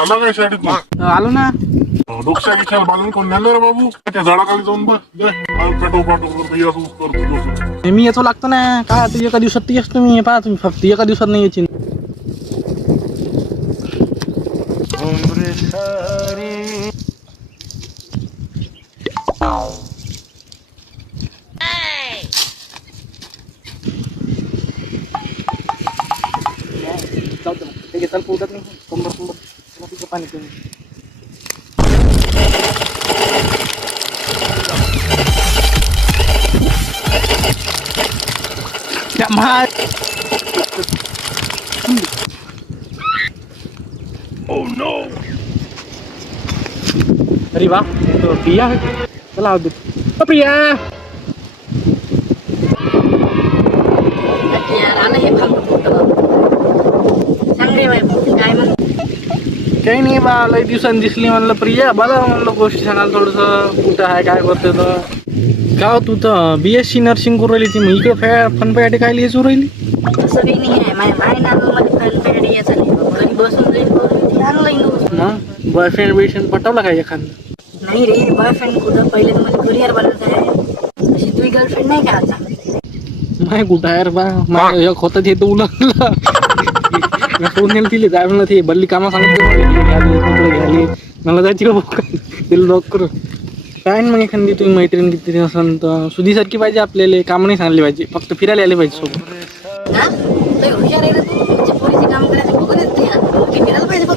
आला काय शाळेत आलो ना. डोक्या गिशाला बांधून कोण नेलं रे बाबू त्या झाडाखाली जाऊन बस पेटो पाठो करतो मी येतो लागतो ना. काय आता एका दिवसात ती असतो मी. पहा तुम्ही फक्त एका दिवसात नाही यायची. चल पोहतात नाही कंबर कंबर पाणी पिऊन Oh no! अरे वा तो प्रिया है. चला दे प्रिया. काही नाही बा लई दिवसांनी दिसली म्हणलं प्रिया. बघा म्हणलं गोष्टी सांगाल थोडंसं कुठं आहे काय करते तर. का तू तर BSc नर्सिंग करू राहिली ती मग इकडं फनपॅटी काय लिहायचो राहिली. असं काही नाही आहे. माझ्या मध्ये यायचं नाही घरी बसून जाईल ऑनलाईन मग बॉयफ्रेंड पटवला काय एखादं. नाही रे. बॉयफ्रेंड कुठं पहिले तर मला करिअर बनवत आहे. अशी तुझी गर्लफ्रेंड नाही का आता. नाही कुठं आहे रे बा. माझं एक होतं ते उलटलं. सोडून नेलं तिला जाय म्हणलं ते बल्ली कामा सांगितलं घ्यायली मला जायची का तिला लॉक करू. काय मग एखादी तुम्ही मैत्रीण किती असेल तर सुधीसारखी पाहिजे आपल्याला. काम नाही सांगली पाहिजे फक्त फिरायला आले पाहिजे सोबत. हा लय हुशार आहे रे तू. तुझ्या पोरीचे काम करायचं बघून येते ती फिरायला पाहिजे बघ.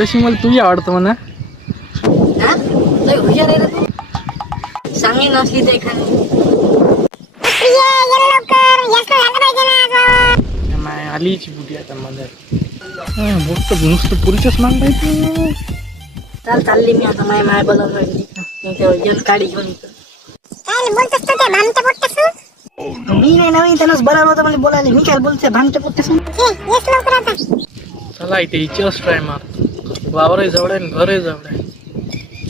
तशी मला तुझी आवडतं म्हणा. हा लय हुशार आहे रे तू. सांगली नसली तर एखादी आलीची बुटी आता माझ्या नुसतं पुरीच्याच मान पाहिजे. चालली मी आता माय बोलावून काढी घेऊन येतो. मी नाही नवीन त्यानंच बोलावलं होतं मला बोलायला. मी काय बोलते भामटे पोट्टे. चला इथे इचेच ट्राय मार. वावरही जवळ आहे घरही जवळ आहे.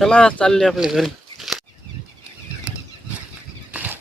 चला चालले आपल्या घरी.